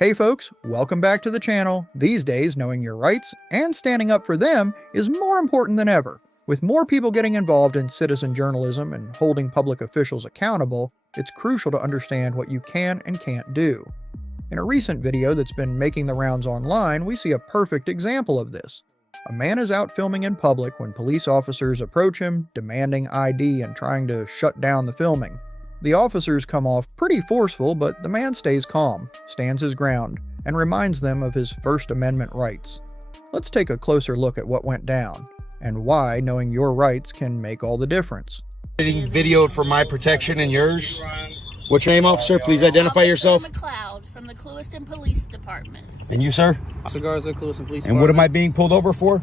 Hey folks, welcome back to the channel. These days, knowing your rights and standing up for them is more important than ever. With more people getting involved in citizen journalism and holding public officials accountable, it's crucial to understand what you can and can't do. In a recent video that's been making the rounds online, we see a perfect example of this. A man is out filming in public when police officers approach him, demanding ID and trying to shut down the filming. The officers come off pretty forceful, but the man stays calm, stands his ground, and reminds them of his First Amendment rights. Let's take a closer look at what went down, and why knowing your rights can make all the difference. Getting videoed for my protection and yours. What's your name, officer? Please identify yourself. McLeod from the Clewiston Police Department. And you, sir? Officer Garza, Clewiston Police Department. And what am I being pulled over for?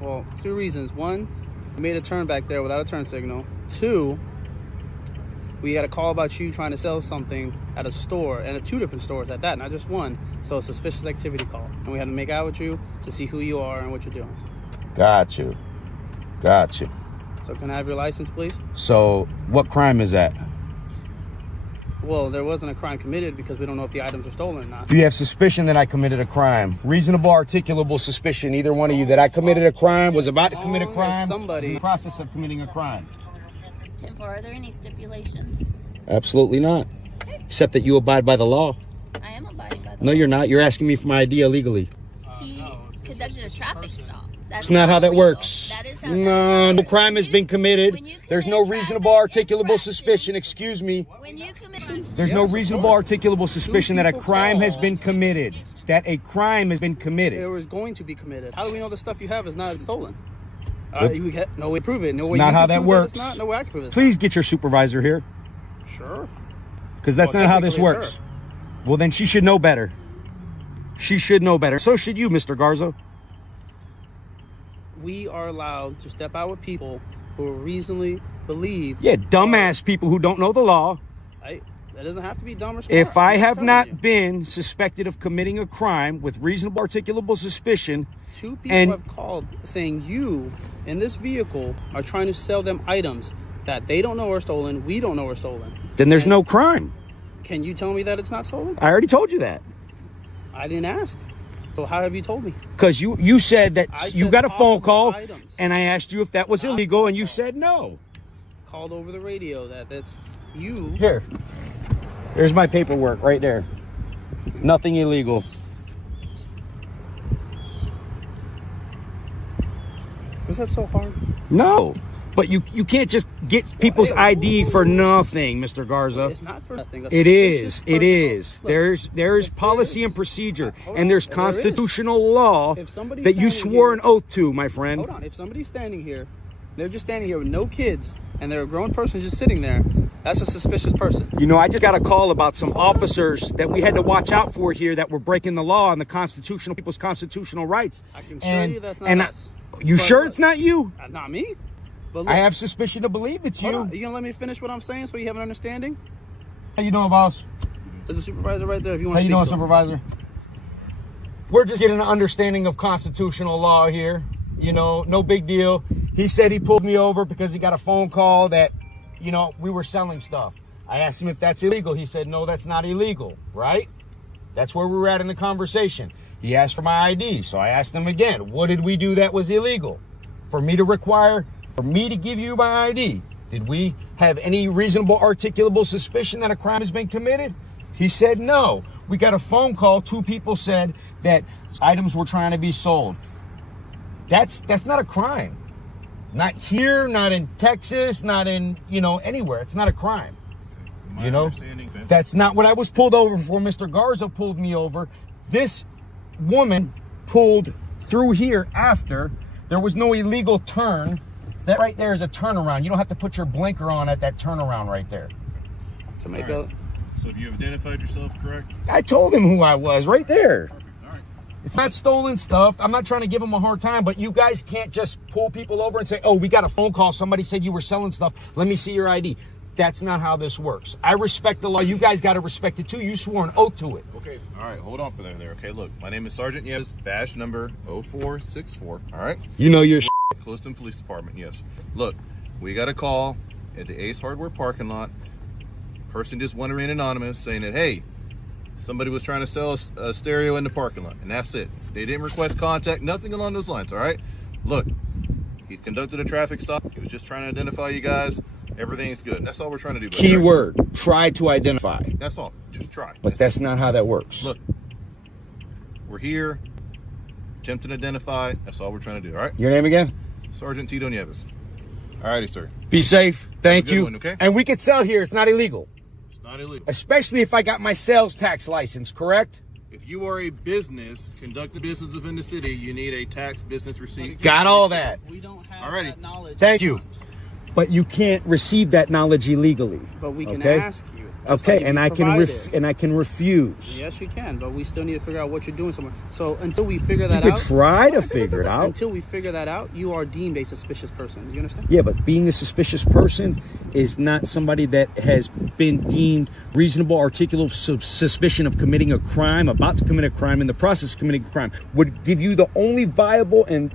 Well, two reasons. One, you made a turn back there without a turn signal. Two, we got a call about you trying to sell something at a store, and at two different stores at that, not just one. So a suspicious activity call. And we had to make out with you to see who you are and what you're doing. Got you. Got you. So can I have your license, please? So what crime is that? Well, there wasn't a crime committed because we don't know if the items are stolen or not. Do you have suspicion that I committed a crime? Reasonable, articulable suspicion, either one of you, that I committed a crime, was about to commit a crime, somebody was in the process of committing a crime? 10-4, are there any stipulations? Absolutely not. Except that you abide by the law. I am abiding by the No, law. you're not. You're asking me for my ID illegally. He conducted a traffic stop. That's not how that illegal. works. That is how, No, no crime has been committed. when you There's commit no a reasonable, traffic articulable infraction- suspicion. Excuse me. When you commit... There's no Yes, of reasonable, course. articulable suspicion that a people crime has fall. been committed. That a crime has been committed. It was going to be committed. How do we know the stuff you have is not stolen? What? No way to prove it. No It's way not you how can that prove works. It's not. No way I can prove it. Please get your supervisor here, Sure. because that's Well, not how this technically, works. sir. Well, then she should know better. She should know better. So should you, Mr. Garza. We are allowed to step out with people who reasonably believe. Yeah, dumbass people who don't know the law. That doesn't have to be dumb or smart. If I I'm just have telling not you. been suspected of committing a crime with reasonable, articulable suspicion, Two people and- have called saying you in this vehicle are trying to sell them items that they don't know are stolen. We don't know are stolen. then there's no crime. Can you tell me that it's not stolen? I already told you that. I didn't ask. So how have you told me? Because you said that I you said got a phone possible call, items. and I asked you if that was illegal, and you said no. Called over the radio that's you. Here. There's my paperwork right there. Nothing illegal. Was that so hard? No. But you can't just get people's ID for nothing, Mr. Garza. It's not for nothing. It is. It is. There's policy and procedure, and there's There is. constitutional law If somebody's that you standing swore here- an oath to, my friend. Hold on. If somebody's standing here, they're just standing here with no kids, and they're a grown person just sitting there, that's a suspicious person. You know, I just got a call about some officers that we had to watch out for here that were breaking the law and the constitutional people's constitutional rights. I can assure you that's not and us. You But- sure it's not you? Not me. But look, I have suspicion to believe it's hold you. on. You gonna let me finish what I'm saying so you have an understanding? How you doing, boss? There's a supervisor right there if you want How to you speak doing, to him. supervisor? We're just getting an understanding of constitutional law here. You know, no big deal. He said he pulled me over because he got a phone call that, you know, we were selling stuff. I asked him if that's illegal. He said, no, that's not illegal, right? That's where we were at in the conversation. He asked for my ID, so I asked him again, what did we do that was illegal? For me to give you my ID, did we have any reasonable, articulable suspicion that a crime has been committed? He said no. We got a phone call. Two people said that items were trying to be sold. That's not a crime. Not here, not in Texas, not in, anywhere. It's not a crime. That's not what I was pulled over for. Mr. Garza pulled me over. This woman pulled through here after. There was no illegal turn. That right there is a turnaround. You don't have to put your blinker on at that turnaround right there. To make All right. So have you identified yourself correct? I told him who I was right there. Perfect. All right. It's not stolen stuff. I'm not trying to give him a hard time, but you guys can't just pull people over and say, oh, we got a phone call. Somebody said you were selling stuff. Let me see your ID. That's not how this works. I respect the law. You guys got to respect it too. You swore an oath to it. Okay. All right. Hold on for there. Okay. Look, my name is Sergeant Yes, badge number 0464. All right. You know your Clewiston Police Department. Yes. Look, we got a call at the Ace Hardware parking lot. Person just went in anonymous saying that, hey, Somebody was trying to sell a stereo in the parking lot, and that's it. They didn't request contact, nothing along those lines, all right? Look, he conducted a traffic stop. He was just trying to identify you guys. Everything's good. That's all we're trying to do. Buddy. Keyword, try to identify. That's all. Just try. But that's not how that works. Look, we're here, attempting to identify. That's all we're trying to do, all right? Your name again? Sergeant Tito Nieves. All righty, sir. Be safe. Thank Have a good you. one, okay? And we can sell here. It's not illegal. It's not illegal. Especially if I got my sales tax license, correct? If you are a business, conducting business within the city, you need a tax business receipt. Got all that. We don't have Alrighty. that knowledge. Thank you. But you can't receive that knowledge illegally. But we can okay? ask you. just Okay, like and you I can provided. refuse. Yes, you can, but we still need to figure out what you're doing somewhere. So until we figure that You out, could try to figure it out. Until we figure that out, you are deemed a suspicious person. Do you understand? Yeah, but being a suspicious person is not somebody that has been deemed reasonable, articulable suspicion of committing a crime, about to commit a crime, in the process of committing a crime. Would give you the only viable and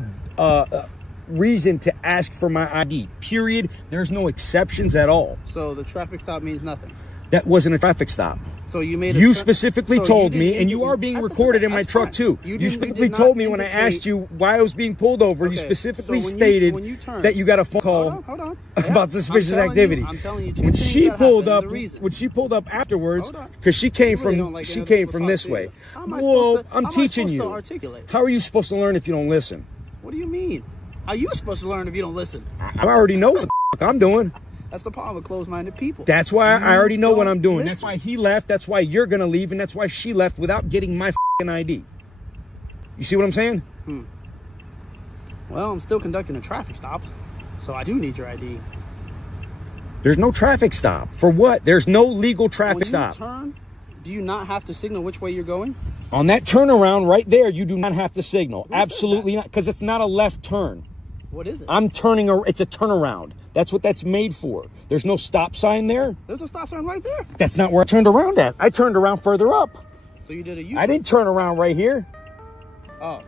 reason to ask for my ID. Period. There's no exceptions at all. So the traffic stop means nothing. That wasn't a traffic stop. So you made. You specifically told me, and you indicate- are being that's recorded in my that's truck fine. too. You You did specifically not told me when I indicate- asked you why I was being pulled over. You Okay, specifically so when stated when you turn, that you got a phone call hold on. about suspicious activity. I'm telling you two When things she that pulled happened, up, the reason. when she pulled up afterwards, Hold on. because she came You really don't from like she other came people from talk this to way. you. How am I Well, supposed to- I'm how am I teaching supposed to you. articulate? How are you supposed to learn if you don't listen? What do you mean? How are you supposed to learn if you don't listen? I already know what the f- I'm doing. That's the problem with closed-minded people. That's why I already know what I'm doing. listen. That's why he left. That's why you're gonna leave, and that's why she left without getting my f***ing ID. You see what I'm saying? Well, I'm still conducting a traffic stop, so I do need your ID. There's no traffic stop. For what? There's no legal When traffic you stop. turn, do you not have to signal which way you're going? On that turnaround right there, you do not have to signal. Absolutely not, because it's not a left turn. What is it? I'm turning, it's a turnaround. That's what that's made for. There's no stop sign there. There's a stop sign right there. That's not where I turned around at. I turned around further up. So you did a U. I didn't turn around right here. Oh, all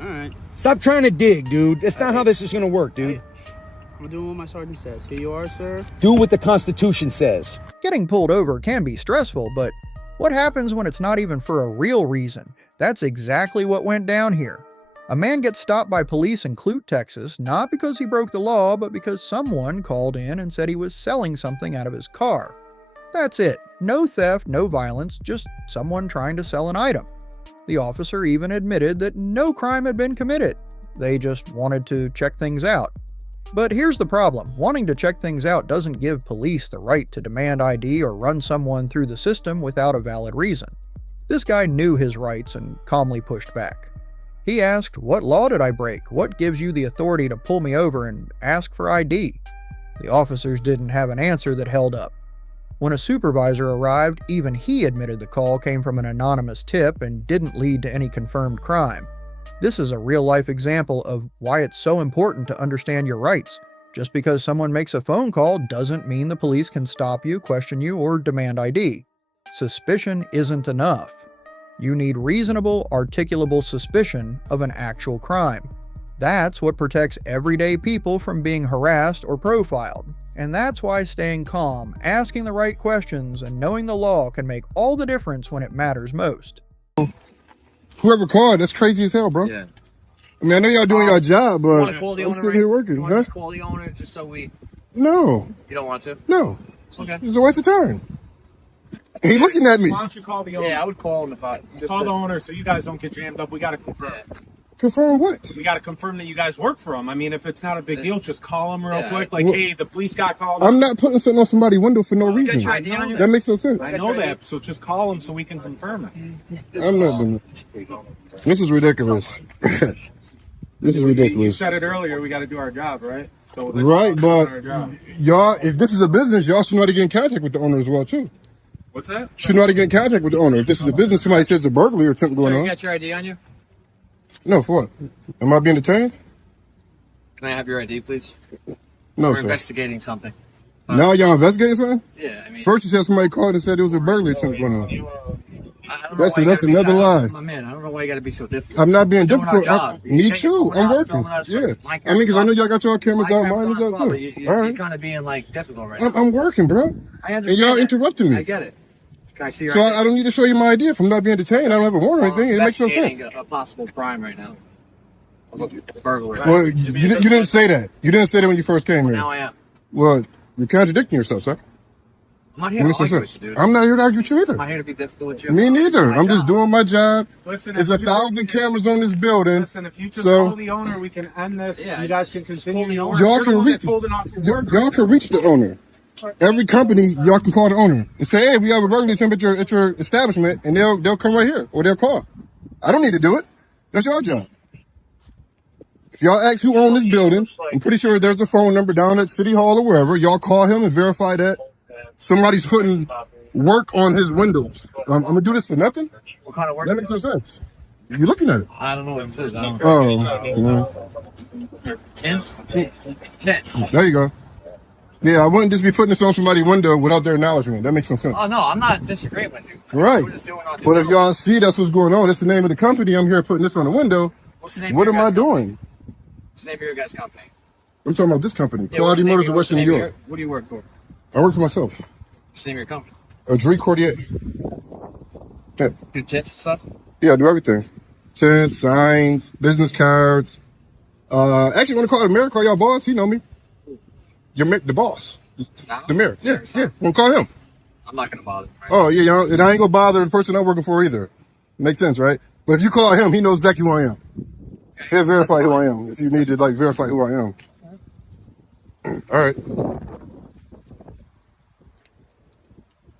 right. Stop trying to dig, dude. That's not how this is going to work, dude. Hey, I'm doing what my sergeant says. Here you are, sir. Do what the Constitution says. Getting pulled over can be stressful, but what happens when it's not even for a real reason? That's exactly what went down here. A man gets stopped by police in Clute, Texas, not because he broke the law, but because someone called in and said he was selling something out of his car. That's it. No theft, no violence, just someone trying to sell an item. The officer even admitted that no crime had been committed. They just wanted to check things out. But here's the problem. Wanting to check things out doesn't give police the right to demand ID or run someone through the system without a valid reason. This guy knew his rights and calmly pushed back. He asked, "What law did I break? What gives you the authority to pull me over and ask for ID?" The officers didn't have an answer that held up. When a supervisor arrived, even he admitted the call came from an anonymous tip and didn't lead to any confirmed crime. This is a real-life example of why it's so important to understand your rights. Just because someone makes a phone call doesn't mean the police can stop you, question you, or demand ID. Suspicion isn't enough. You need reasonable, articulable suspicion of an actual crime. That's what protects everyday people from being harassed or profiled. And that's why staying calm, asking the right questions, and knowing the law can make all the difference when it matters most. Whoever called, that's crazy as hell, bro. Yeah. I mean, I know y'all doing your job, You want but to call the I'm owner? sitting here working. You want Huh? to call the owner just so we? No, You don't want to? no. Okay. It's a waste of time. He looking at me. Why don't you call the owner? Yeah, I would call him if I just Call the owner so you guys don't get jammed up. We got to confirm. Yeah. Confirm what? We got to confirm that you guys work for him. I mean, if it's not a big deal, just call him real Yeah. quick. Like, Well, hey, the police got called. I'm not putting something on somebody's window for no reason. your ID on you? That makes no sense. I know that, so just call him so we can confirm it. I'm not doing it. This is ridiculous. This is You ridiculous. said it earlier. We got to do our job, right? So let's Right, do but our job. y'all, if this is a business, y'all should know how to get in contact with the owner as well, too. What's that? Should know how to get in contact with the owner. If this is a business, somebody says a burglary or something So going you on. got your ID on you? No, for what? Am I being detained? Can I have your ID, please? No, We're sir. investigating something. Now y'all investigating something? Yeah, I mean, First you said somebody called and said it was a burglary or something going on. I don't know That's- why you that's gotta be another so- lie. My man, I don't know why you got to be so difficult. I'm not being We're doing our difficult. job. Me You take too. your phone I'm out, working. filming us, Yeah. like I mean, because I know y'all got your cameras My out, camera's mine is on out as well, too. but All you're right. kind of being like difficult right I'm now. working, bro. I understand. And y'all that. interrupting me. I get it. Can I see your So ID? I don't need to show you my ID from not being detained. I don't have a warrant or anything. It makes no Investigating sense. a possible crime right now. Burglary. Well, you didn't say that. You didn't say that when you first came here. Now I am. Well, you're contradicting yourself, sir. I'm not here to argue with you, dude. I'm not here to argue with you I'm either. not here to be difficult with you. Me neither. I'm just doing my job. Listen, There's if 1,000 you- cameras on this building. Listen, if you just So- call the owner, we can end this. Yeah, You guys can just continue. call the your owner. work. Y'all You're the can one reach that's holding off your work. y'all can reach the owner. Every company, y'all can call the owner and say, "Hey, we have a burglary attempt at your establishment," and they'll come right here or they'll call. I don't need to do it. That's your job. If y'all ask who owns this building, I'm pretty sure there's a phone number down at City Hall or wherever. Y'all call him and verify that somebody's putting work on his windows. I'm gonna do this for nothing? What kind of work? That makes no sense. You're looking at it. I don't know what this is. I don't Oh, Tense? Tense. there you go. Yeah, I wouldn't just be putting this on somebody's window without their acknowledgement. That makes no sense. Oh, no, I'm not disagreeing with you. Right. We're just doing our due But if y'all diligence. see that's what's going on, it's the name of the company. I'm here putting this on the window. What's the name What of am your I guys' company? doing? What's the name of your guys' company? I'm talking about this company, Yeah, what's Quality the name Motors of what's the Western New name of York. your- What do you work for? I work for myself. What's the name of your company? Dre Cordier. Yeah, Do tents and stuff? yeah, I do everything. Tents, signs, business cards. Actually, when I call the mayor, call y'all boss. He know me. The boss. The mayor. Yeah, yeah. Want to call him? I'm not gonna bother. Right? Oh, yeah, y'all. And I ain't gonna bother the person I'm working for either. Makes sense, right? But if you call him, he knows exactly who I am. He'll verify who I am if you need to like verify who I am. All right.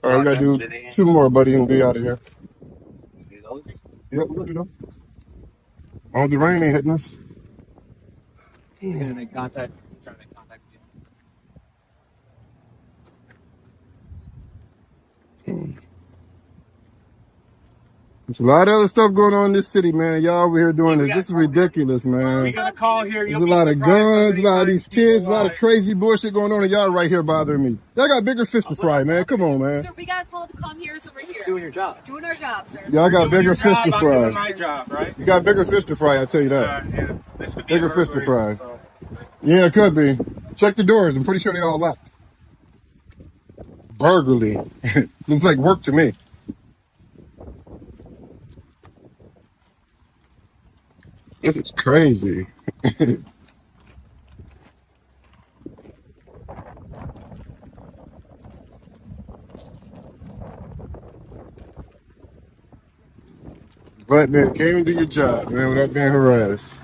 All right, we gotta do 2 more, buddy, and we'll be out of here. Yeah, we're gonna do them. Oh, the rain ain't hitting us. You're gonna make contact. I'm trying to make contact with you. There's a lot of other stuff going on in this city, man. Y'all over here doing this. This is ridiculous, We man. got a call here. There's a lot of guns, a lot of these kids, a lot of crazy bullshit going on, and y'all right here bothering me. Y'all got bigger fish to fry, man. Come on, man. Sir, we got called to come here, so we're here. Doing your job. Doing our job, sir. Y'all got bigger fish to I'm doing fry. my job, right? You got bigger fish to fry, I tell you that. Yeah. This could be Bigger a fish to burglary, fry. so. Yeah, it could be. Check the doors. I'm pretty sure they all locked. Burglary. Looks like work to me. This is crazy. But man, came and do your job, man, without being harassed.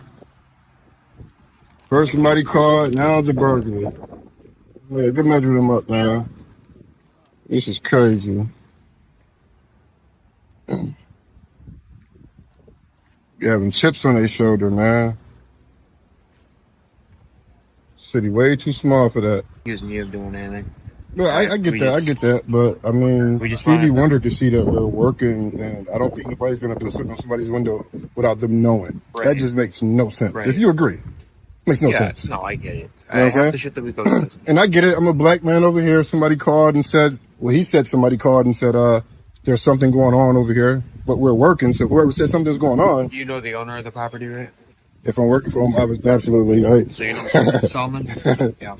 First somebody called, now it's a burglary. Yeah, go measure them up, man. This is crazy. You having chips on their shoulder, man. City way too small for that. Accusing you of doing anything. Well, I get that, I get that, but I mean, We just Stevie wanted- Wonder could see that we're working, and I don't think anybody's gonna put something on somebody's window without them knowing. That Right. just makes no sense. Right. If you agree, makes no Yeah, sense. no, I get it. You know what I'm saying? Half the shit that we go through. And I get it. I'm a black man over here. Somebody called and said, well, he said somebody called and said, there's something going on over here, but we're working. So whoever said something's going on, Do you know the owner of the property, right? if I'm working for him, I would absolutely, right? So you know Mr. Solomon? Yeah.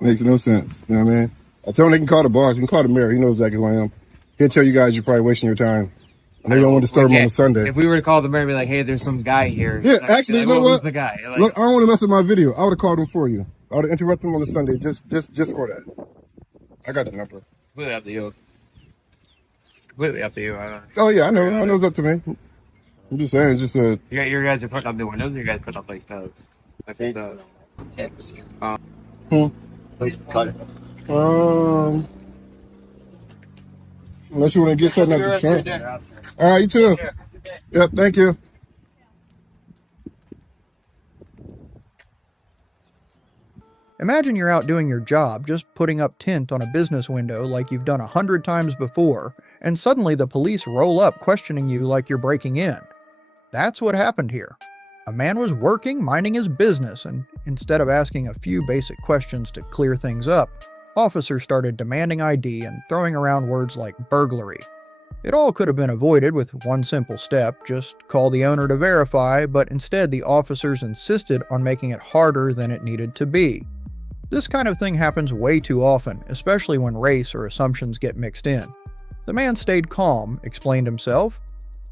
Makes no sense. You know what I mean? I tell him they can call the boss. You can call the mayor. He knows exactly who I am. He'll tell you guys you're probably wasting your time. I know you don't want to disturb him on a Sunday. If we were to call the mayor and be like, hey, there's some guy here. Yeah, like, actually, you like, know who's what? the guy? Like, Look, I don't want to mess with my video. I would have called him for you. I would have interrupted him on a Sunday just for that. I got the number. completely up to you. It's completely up to you. I don't know. Oh, yeah, I know. I know it's up to me. I'm just saying, it's just a... You guys are putting up the windows, or you guys put up like those? Like those. Tents. Please cut it. Unless you want to get something at the trunk. All right, you too. Yep, thank you. Imagine you're out doing your job, just putting up tint on a business window like you've done 100 times before, and suddenly the police roll up questioning you like you're breaking in. That's what happened here. A man was working, minding his business, and instead of asking a few basic questions to clear things up, officers started demanding ID and throwing around words like burglary. It all could have been avoided with one simple step, just call the owner to verify, but instead the officers insisted on making it harder than it needed to be. This kind of thing happens way too often, especially when race or assumptions get mixed in. The man stayed calm, explained himself,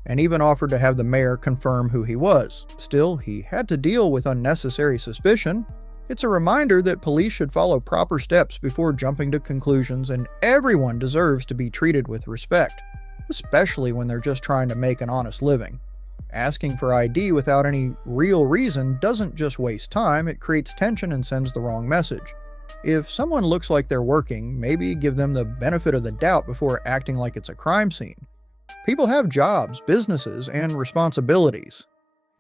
and even offered to have the mayor confirm who he was. Still, he had to deal with unnecessary suspicion. It's a reminder that police should follow proper steps before jumping to conclusions, and everyone deserves to be treated with respect, especially when they're just trying to make an honest living. Asking for ID without any real reason doesn't just waste time, it creates tension and sends the wrong message. If someone looks like they're working, maybe give them the benefit of the doubt before acting like it's a crime scene. People have jobs, businesses, and responsibilities.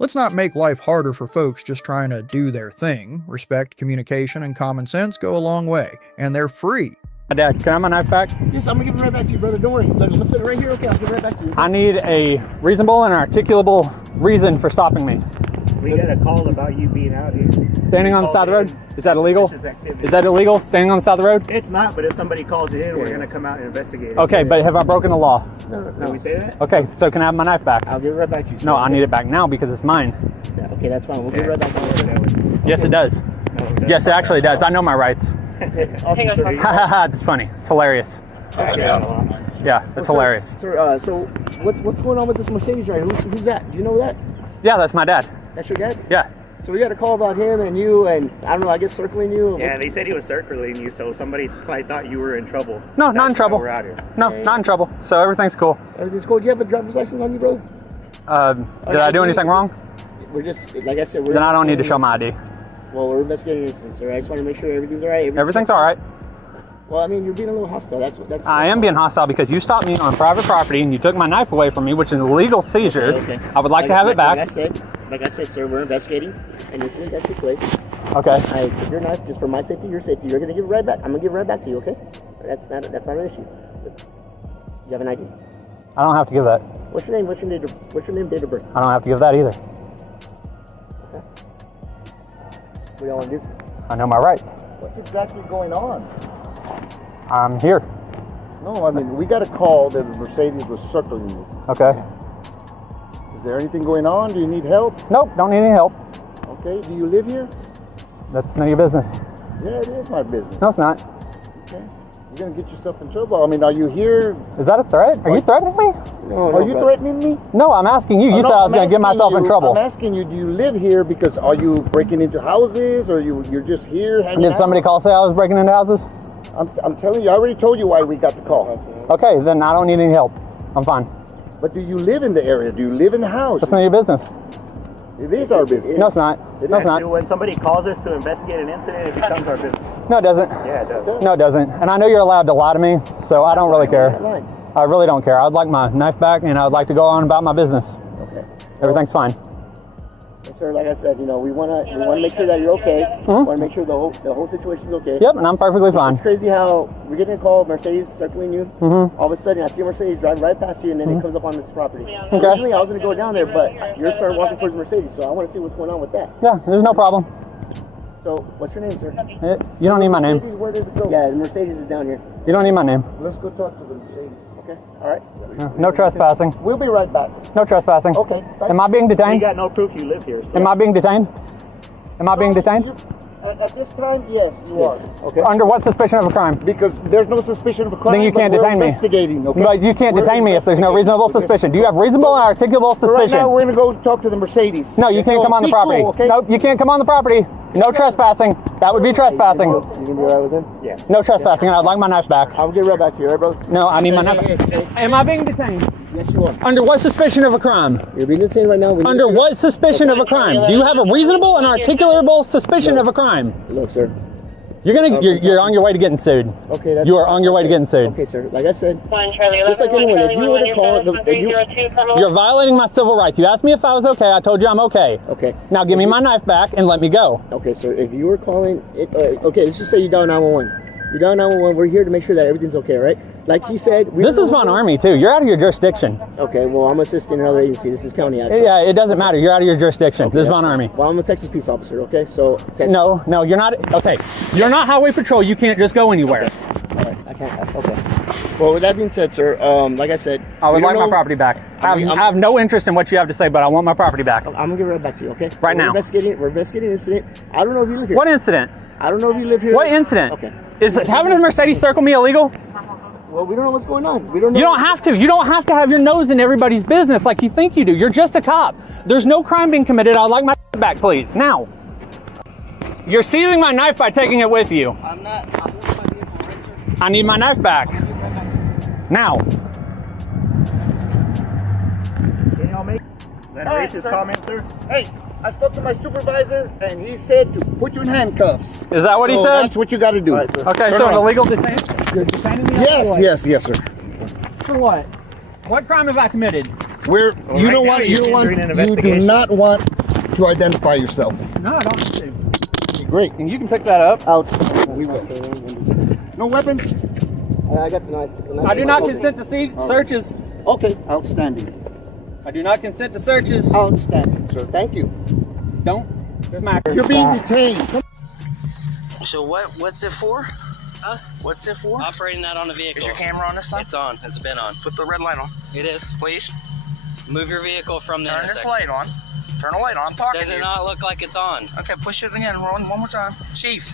Let's not make life harder for folks just trying to do their thing. Respect, communication, and common sense go a long way, and they're free. Dad, can I have my knife back? Yes, I'm gonna give it right back to you, brother. Don't worry. Look, I'm gonna sit it right here. Okay, I'll give it right back to you. I need a reasonable and articulable reason for stopping me. We got a call about you being out here. Standing on the side of the road? Is that illegal? Is that illegal, standing on the side of the road? It's not, but if somebody calls it in, we're gonna come out and investigate it. Okay, but have I broken the law? No, we say that? Okay, so can I have my knife back? I'll give it right back to you. No, I need it back now because it's mine. Yeah, okay, that's fine. We'll give it right back to you. Yes, it does. Yes, it actually does. I know my rights. Haha, it's funny. It's hilarious. Yeah, it's hilarious. Sir, so what's going on with this Mercedes right here? Who's that? Do you know that? Yeah, that's my dad. That's your dad? Yeah. So we got a call about him and you, and I don't know, I guess circling you. Yeah, they said he was circling you, so somebody probably thought you were in trouble. No, not in trouble. We're out here. No, not in trouble. So everything's cool. Everything's cool. Do you have a driver's license on you, brother? Did I do anything wrong? We're just, like I said, Then I don't need to show my ID. Well, we're investigating this incident, sir. I just want to make sure everything's all right. Everything's all right. Well, I mean, you're being a little hostile. That's. I am being hostile because you stopped me on private property and you took my knife away from me, which is an illegal seizure. Okay. I would like to have it back. Like I said, sir, we're investigating an incident that took place. Okay. I took your knife just for my safety, your safety. You're gonna give it right back. I'm gonna give it right back to you. Okay? That's not an issue. You have an ID? I don't have to give that. What's your name? What's your name? Date of birth? I don't have to give that either. Okay. What do y'all want to do? I know my rights. What's exactly going on? I'm here. No, I mean, we got a call that a Mercedes was circling you. Okay. Is there anything going on? Do you need help? Nope, don't need any help. Okay, do you live here? That's none of your business. Yeah, it is my business. No, it's not. Okay. You're going to get yourself in trouble. I mean, are you here? Is that a threat? Are you threatening me? No, are you threatening me? No, I'm asking you. You said I was going to get myself in trouble. I'm asking you, do you live here because are you breaking into houses or you're just here hanging out? Did somebody call say I was breaking into houses? I'm telling you, I already told you why we got the call. Okay, then I don't need any help. I'm fine. But do you live in the area? Do you live in the house? That's none of your business. It is our business. No, it's not. No, it's not. When somebody calls us to investigate an incident, it becomes our business. No, it doesn't. Yeah, it does. No, it doesn't. And I know you're allowed to lie to me, so I don't really care. I really don't care. I'd like my knife back, and I'd like to go on about my business. Okay. Everything's fine. Yes, sir. Like I said, you know, we wanna make sure that you're okay. We wanna make sure the whole situation is okay. Yep, and I'm perfectly fine. It's crazy how we're getting a call, Mercedes circling you. All of a sudden, I see a Mercedes drive right past you, and then it comes up on this property. Okay. Originally, I was gonna go down there, but you're starting walking towards Mercedes, so I want to see what's going on with that. Yeah, there's no problem. So, what's your name, sir? You don't need my name. Mercedes, where did it go? Yeah, the Mercedes is down here. You don't need my name. Let's go talk to the Mercedes. Okay. All right. No trespassing. We'll be right back. No trespassing. Okay. Am I being We detained? got no proof you live here. So. Am I being detained? Am I being detained? At this time, yes, you are. Okay. Under what suspicion of a crime? Because there's no suspicion of a crime. Then you can't but we're detain me. Investigating, okay? But you can't We're detain me if there's no investigating. reasonable suspicion. Do you have reasonable and articulable But right now, suspicion? we're going to go talk to the Mercedes. No, you can't come on the Be property. cool, okay? Nope, you can't come on the property. No trespassing. That would be trespassing. You gonna be all right with him? Yeah. No trespassing, and I'd like my knife back. I'll get right back to you, all right, brother? No, I need my knife back. Am I being detained? Yes, you are. Under what suspicion of a crime? You're being detained right now. Under what suspicion of a crime? Do you have a reasonable and articulable suspicion of a crime? Look, sir. You're on your way to getting sued. Okay, that's You are on your way to getting sued. okay, sir. Like I said, just like anyone, if you were to call, You're violating my civil rights. You asked me if I was okay. I told you I'm okay. okay, Now give me my knife back and let me go. okay, sir. If you were calling, okay, let's just say you dial 911. You dial 911. We're here to make sure that everything's okay, right? Like he said, This is Von Army too. You're out of your jurisdiction. Okay, well, I'm assisting another agency. This is county action. Yeah, it doesn't matter. You're out of your jurisdiction. Okay, This is that's Von fine. Army. Well, I'm a Texas peace officer. Okay, so Texas. No, you're not. Okay, you're not highway patrol. You can't just go anywhere. All right, I can't. Okay. Well, with that being said, sir, like I said, I would like my property back. I have no interest in what you have to say, but I want my property back. I'm gonna give it right back to you. Okay. Right now. We're investigating an incident. I don't know if you live here. What incident? I don't know if you live here. What incident? Okay. Is having a Mercedes circle me illegal? Well, we don't know what's going on. We don't know. You don't have to. You don't have to have your nose in everybody's business like you think you do. You're just a cop. There's no crime being committed. I'd like my back, please. Now. You're seizing my knife by taking it with you. I'm not my vehicle, right, sir? I need my knife back. Now. Can y'all make that a Hey, racist sir. comment, sir? Hey, I spoke to my supervisor, and he said to put you in handcuffs. Is that what he So said? That's what you got to do. Okay, Turn so an around. illegal detention. You're detaining me? Yes, sir. For what? What crime have I committed? We're Well, you right don't now want you're you don't want doing an you do investigation. not want to identify yourself. No, I don't have to. Great. And you can pick that up. Outstanding. We will. No weapons. I got the knife. I do not consent to see searches. Okay. Outstanding. I do not consent to searches. Outstanding, sir. Thank you. Don't smack her. You're being detained. So what's it for? Huh? What's it for? Operating that on a vehicle. Is your camera on this time? It's on. It's been on. Put the red light on. It is. Please. Move your vehicle from the Turn this intersection. light on. Turn the light on. I'm talking Does to it you. not look like it's on? Okay, push it again. One more time. Chief,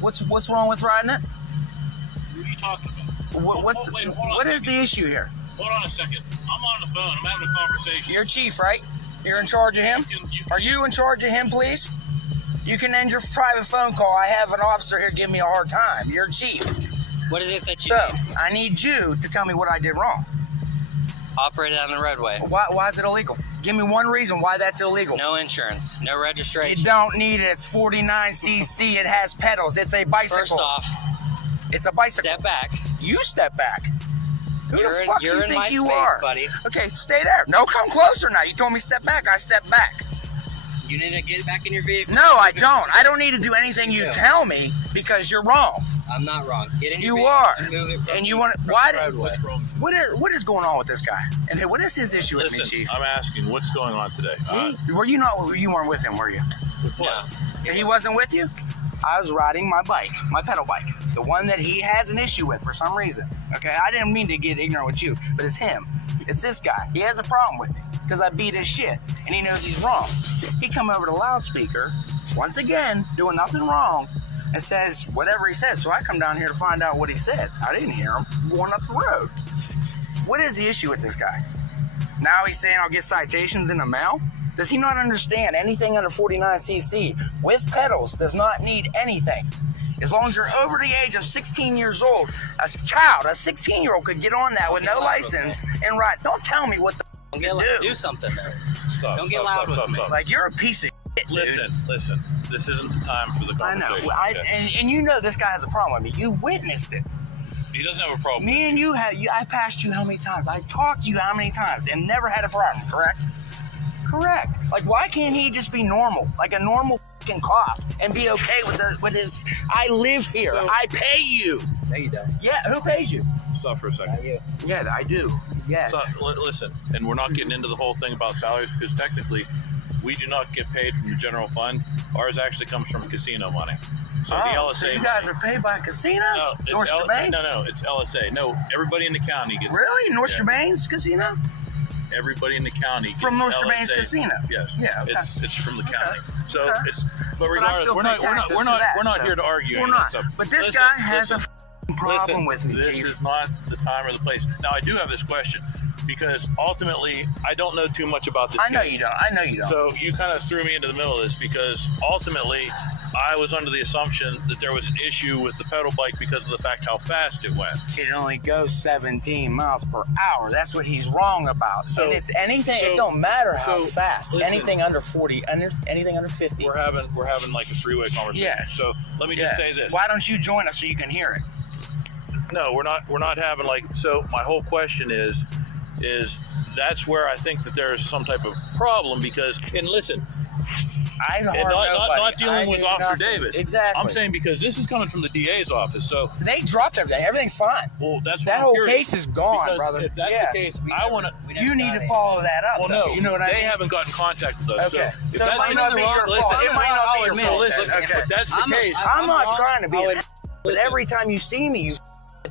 what's wrong with riding it? What are you talking about? What is the issue here? Hold on a second. I'm on the phone. I'm having a conversation. You're chief, right? You're in charge of him? Are you in charge of him, please? You can end your private phone call. I have an officer here giving me a hard time. You're chief. What is it that you So, need? I need you to tell me what I did wrong. Operated on the roadway. Why is it illegal? Give me one reason why that's illegal. No insurance. No registration. You don't need it. It's 49cc. It has pedals. It's a bicycle. First off, it's a bicycle. step back. You step back. Who You're the in- fuck you're you in think my you space, are? buddy. Okay, stay there. No, come closer now. You told me step back. I step back. You need to get back in your vehicle. No, I don't. I don't need to do anything you tell me because you're wrong. I'm not wrong. Get in your You vehicle are. and move it from And you the- want from why? the roadway. What is going on with this guy? And what is his issue with me, Listen, Chief? I'm asking, what's going on today? Were you not? You weren't with him, were you? No. He wasn't with you? I was riding my bike, my pedal bike, the one that he has an issue with for some reason. Okay, I didn't mean to get ignorant with you, but it's him. It's this guy. He has a problem with me because I beat his shit, and he knows he's wrong. He come over the loudspeaker, once again, doing nothing wrong, and says whatever he says. So I come down here to find out what he said. I didn't hear him going up the road. What is the issue with this guy? Now he's saying I'll get citations in the mail? Does he not understand anything under 49cc with pedals does not need anything? As long as you're over the age of 16 years old, a child, a 16-year-old could get on that with no license and ride. Don't tell me what the Don't get loud. Do something there. Stop. Don't get stop, loud stop, with stop, me. Like, you're a piece of shit, Listen. This isn't the time for the I know. conversation. okay? And you know this guy has a problem with me. You witnessed it. He doesn't have a problem. Me and you I passed you how many times? I talked to you how many times and never had a problem, correct? Correct. Like, why can't he just be normal? Like a normal fucking cop and be okay with his, I live here. So- I pay you. No, you don't. Yeah, who pays you? Stop for a second. You. Yeah, I do. Yes. Listen, and we're not getting into the whole thing about salaries because technically we do not get paid from the general fund. Ours actually comes from casino money. So the LSA so you guys money. are paid by a casino? No, it's North Domain? No, it's LSA. No, everybody in the county gets Really? North Yeah. Domain's casino? Everybody in the county gets From North LSA. Domain's casino? Yes. Yeah, okay. It's from the county. So Okay. it's but I regardless, still we're pay not taxes for that, so- here to argue We're any of not. that stuff. But this Listen, guy has listen, a problem with me, this Chief. is not the time or the place. Now I do have this question because ultimately I don't know too much about this I know case. you don't. I know you don't. So you kind of threw me into the middle of this because ultimately I was under the assumption that there was an issue with the pedal bike because of the fact how fast it went. It only goes 17 miles per hour. That's what he's wrong about. So- and it's anything. so- it don't matter how so, fast. listen. Anything under 40, anything under 50. We're having like a three-way conversation. Yes. So let me just say this. Why don't you join us so you can hear it? No, we're not having like. So my whole question is that's where I think that there is some type of problem because and listen. I And not dealing with Officer Davis. Exactly. I'm saying because this is coming from the DA's office, so they dropped everything. Everything's fine. Well, that's that what I'm whole curious. case is gone, Because brother. If that's Yeah. the case, I want to. You need to follow that up. Well, though. no, You know what I mean? they haven't gotten in contact with us. Okay. So if So it that's might not be your fault. It might not be your so fault. listen, Okay. if that's the case, I'm not trying to be. Listen. But every time you see me, you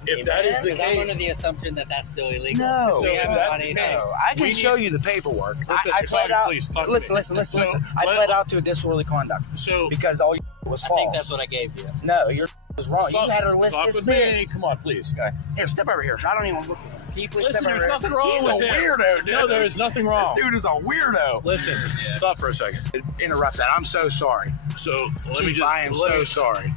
If that is the I'm case- under the assumption that that's still illegal. No, So we have that's money. the case. No. I can show you the paperwork. Listen, I pled out. please, talk to Listen. me. I pled out to a disorderly conduct. So because all you was false. I think that's what I gave you. No, your was wrong. Talk- You had her list talk this with big. me. Come on, please. Okay. Here, step over here. So I don't even look. Can you please Listen, step over there's here? nothing wrong He's with a him. weirdo, dude. No, there is nothing wrong. This dude is a weirdo. Listen, stop for a second. Interrupt that. I'm so sorry. So let me Chief, just. I am so sorry.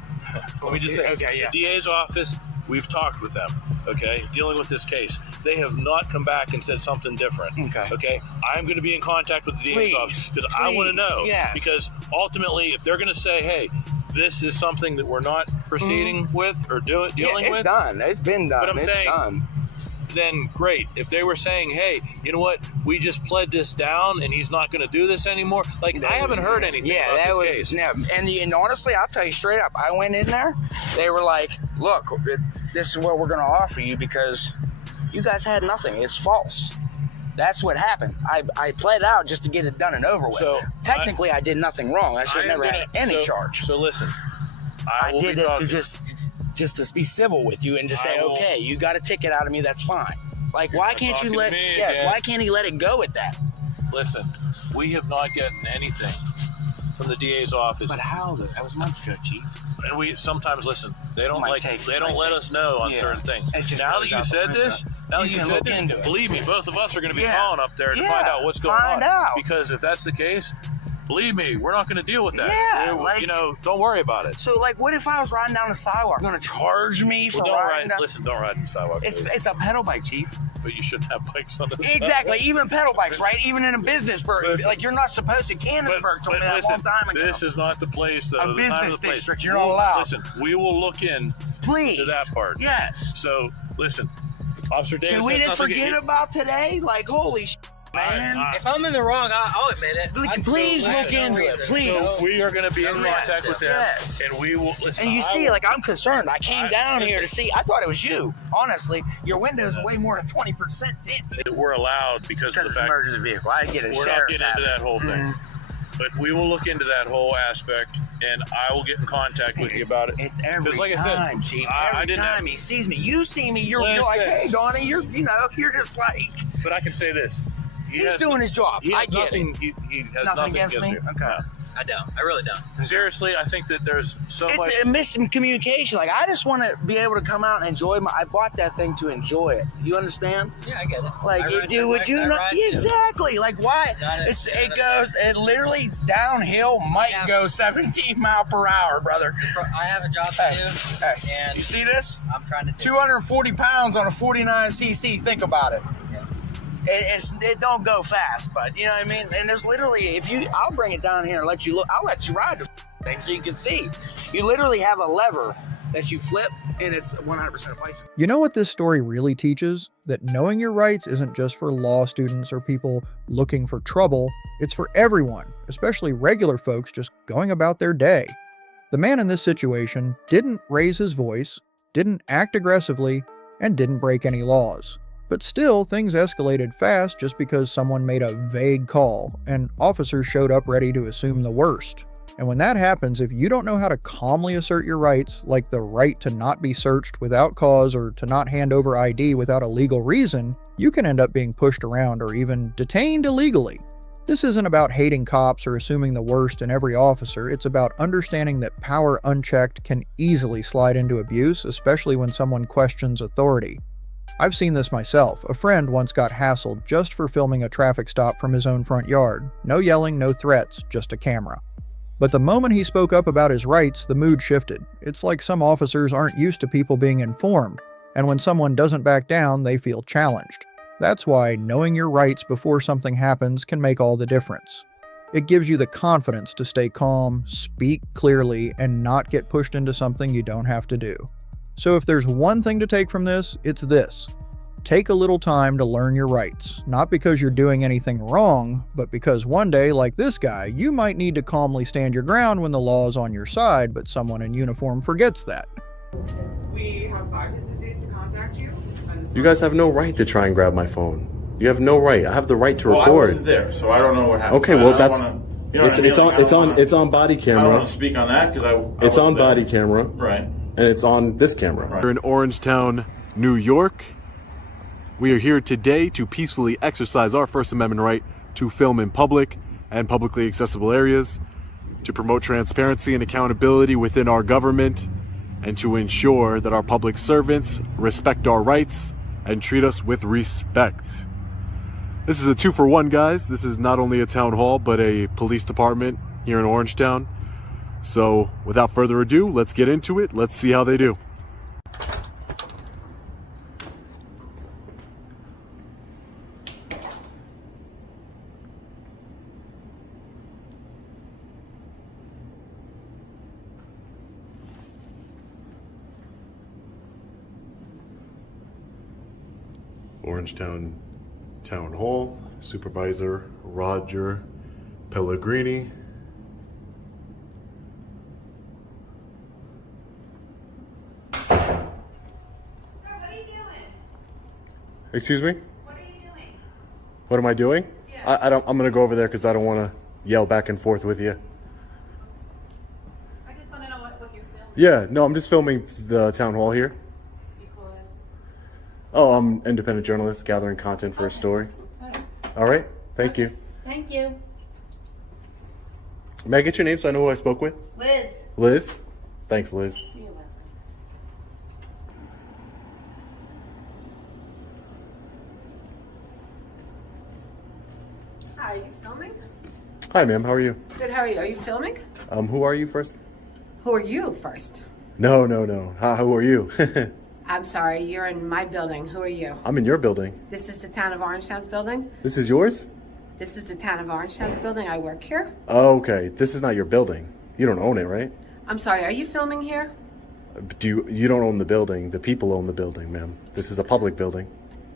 Let me just say, Okay, yeah. the DA's office, we've talked with them, okay, dealing with this case. They have not come back and said something different. Okay. I'm going to be in contact with the DA's Please, office because I want to know. yes. Because ultimately, if they're going to say, hey, this is something that we're not proceeding with or dealing It's with. done. It's been done. But I'm it's saying, done. then great. If they were saying, hey, you know what, we just pled this down and he's not going to do this anymore. Like, I haven't heard anything Yeah, about that this was case. no. And honestly, I'll tell you straight up. I went in there. They were like, "Look, this is what we're going to offer you because you guys had nothing. It's false." That's what happened. I pled out just to get it done and over with. So technically, I did nothing wrong. I should I have am never had gonna- any so- charge. So listen, I will did be it to talking. just to be civil with you and just say, I will- "Okay, you got a ticket out of me. That's fine." Like, why not can't you talking let? to me Yes, again. why can't he let it go at that? Listen, we have not gotten anything from the DA's office. But how? That was months ago, Chief. And we sometimes listen. They don't Might take- They don't might let take- us know on yeah. certain things. It just Now that goes you out the said window. this, now that You you can said look this, into it. believe me, both of us are going to be Yeah. calling up there to Yeah. find out what's going Find on. out. Because if that's the case, believe me, we're not going to deal with that. Yeah, You know, don't worry about it. So, like, what if I was riding down the sidewalk? Going to charge me for Well, don't riding ride. down? Listen, don't ride on the sidewalk. It's please. a pedal bike, Chief. But you shouldn't have bikes on the Exactly. sidewalk. Even pedal bikes, right? Even in a business burg. Listen. Like, you're not supposed to. Cannonsburg told me that a listen, long time ago. this is not the place, though. A the time business of the place. district, you're not allowed. Listen, we will look in Please. to that part. Yes. So, listen, Officer Davis. Can we has just nothing to- forget about today? Like, holy shit, man. If I'm in the wrong, I'll admit it. Please look into it, please. So we are going to be in Yes, contact with them, yes. and we will listen. And you I see, will- like, I'm concerned. I came down here to see. I thought it was you. Honestly, your windows are way more than 20% tint. we're allowed because of It's the fact emergency vehicle. I get it. we're not Sheriff's getting into habit. that whole thing. But we will look into that whole aspect, and I will get in contact with you about it. It's every 'Cause like time, I said, Chief. I Every didn't have- time he sees me, you see me, you're like, Listen. hey, Donnie, you're just like, But I can say this: he's doing his job. He I has get nothing. it. He has Nothing nothing against me? you. Okay. No. I don't. I really don't. Seriously, I think that there's so It's much. a miscommunication. Like, I just want to be able to come out and enjoy I bought that thing to enjoy it. You understand? Yeah, I get it. Like, I you ride do my what bikes, you I know. ride Yeah, too. exactly. Like, why? It literally downhill might go 17 mile per hour, brother. I have a job to do. Hey, And you see this? I'm trying to do 240 pounds on a 49cc. Think about it. It don't go fast, but you know what I mean. And there's literally, I'll bring it down here and let you look. I'll let you ride the thing so you can see. You literally have a lever that you flip, and it's 100% bicycle. You know what this story really teaches? That knowing your rights isn't just for law students or people looking for trouble, it's for everyone, especially regular folks just going about their day. The man in this situation didn't raise his voice, didn't act aggressively, and didn't break any laws. But still, things escalated fast just because someone made a vague call, and officers showed up ready to assume the worst. And when that happens, if you don't know how to calmly assert your rights, like the right to not be searched without cause or to not hand over ID without a legal reason, you can end up being pushed around or even detained illegally. This isn't about hating cops or assuming the worst in every officer, it's about understanding that power unchecked can easily slide into abuse, especially when someone questions authority. I've seen this myself. A friend once got hassled just for filming a traffic stop from his own front yard. No yelling, no threats, just a camera. But the moment he spoke up about his rights, the mood shifted. It's like some officers aren't used to people being informed, and when someone doesn't back down, they feel challenged. That's why knowing your rights before something happens can make all the difference. It gives you the confidence to stay calm, speak clearly, and not get pushed into something you don't have to do. So if there's one thing to take from this, it's this. Take a little time to learn your rights, not because you're doing anything wrong, but because one day, like this guy, you might need to calmly stand your ground when the law is on your side, but someone in uniform forgets that. We have 5 business days to contact you. You guys have no right to try and grab my phone. You have no right. I have the right to Well, record. I wasn't there, so I don't know what happened. Okay, I well don't that's wanna, you know what I mean? it's Like, I don't wanna- it's on body I don't camera. want to speak on that because I It's on wasn't there. body camera. Right. And it's on this camera. We're in Orangetown, New York. We are here today to peacefully exercise our First Amendment right to film in public and publicly accessible areas, to promote transparency and accountability within our government, and to ensure that our public servants respect our rights and treat us with respect. This is a 2-for-1, guys. This is not only a town hall, but a police department here in Orangetown. So without further ado, let's get into it. Let's see how they do. Orangetown Town Hall, Supervisor Roger Pellegrini. Excuse me? What are you doing? What am I doing? Yeah. I'm gonna go over there because I don't want to yell back and forth with you. I just want to know what you're filming. Yeah, no, I'm just filming the town hall here. Because... Oh, I'm an independent journalist gathering content for a story. All right, thank you. Thank you. May I get your name so I know who I spoke with? Liz. Liz? Thanks, Liz. You're welcome. Hi, are you filming? Hi, ma'am, how are you? Good, how are you? Are you filming? Who are you first? Who are you first? No. Who are you? I'm sorry, you're in my building. Who are you? I'm in your building. This is the town of Orangetown's building? This is yours? This is the town of Orangetown's building. I work here. Oh, okay. This is not your building. You don't own it, right? I'm sorry, are you filming here? You don't own the building. The people own the building, ma'am. This is a public building.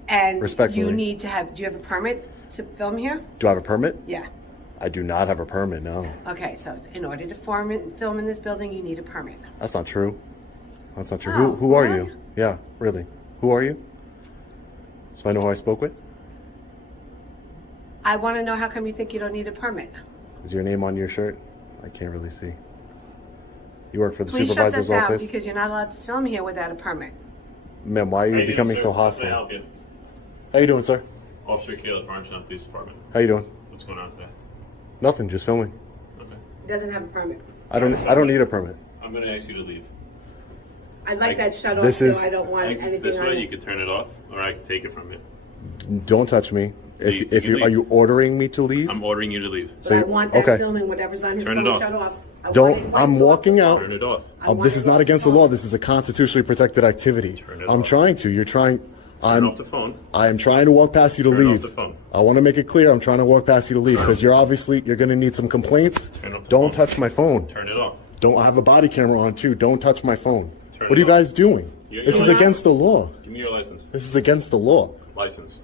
And Respectfully. you need to have, do you have a permit to film here? Do I have a permit? Yeah. I do not have a permit, no. Okay, so in order to film in this building, you need a permit. That's not true. That's not true. Oh, Who are really? you? Yeah, really. Who are you? So I know who I spoke with? I want to know how come you think you don't need a permit? Is your name on your shirt? I can't really see. You work for the Please shut supervisor's this out office? because you're not allowed to film here without a permit. Ma'am, why are you becoming so hostile? How you? How you doing, sir? Officer Caleb, Orangetown Police Department. How you doing? What's going on today? Nothing, just filming. Okay. He doesn't have a permit. I don't need a permit. I'm going to ask you to leave. I'd like that shut off, This so is- I don't want Exits anything this on way, it. you can turn it off, or I can take it from you. Don't touch me. Leave. If You you are leave. you ordering me to leave? I'm ordering you to leave. But I want that okay. filming, whatever's on his Turn it phone off. shut off. I want it Don't. wiped I'm off walking the out. Turn it off. This is not against the law. This is a constitutionally protected activity. Turn it I'm off. trying to. You're trying. Turn off the phone. I am trying to walk past you to Turn leave. off the phone. I want to make it clear. I'm trying to walk past you to leave because you're going to need some complaints. Turn off the Don't phone. touch my phone. Turn it off. Don't. I have a body camera on too. Don't touch my phone. Turn What are it you off. guys doing? This is against the law. Give me your license. This is against the law. License.